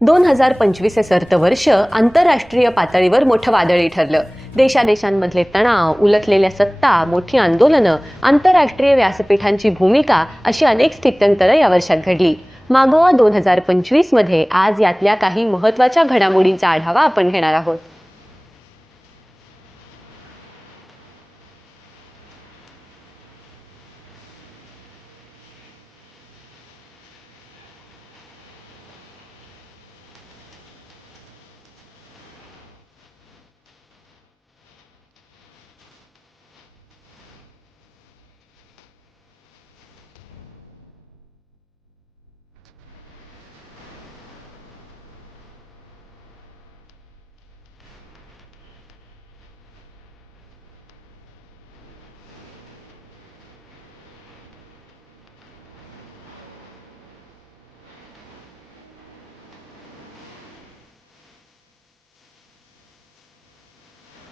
2025 हे सर्तवर्ष आंतरराष्ट्रीय पातळीवर मोठं वादळी ठरलं. देशादेशांमधले तणाव, उलटलेल्या सत्ता, मोठी आंदोलनं, आंतरराष्ट्रीय व्यासपीठांची भूमिका अशी अनेक स्थित्यंतरं या वर्षात घडली. मागोवा 2025 मध्ये आज यातल्या काही महत्त्वाच्या घडामोडींचा आढावा आपण घेणार आहोत.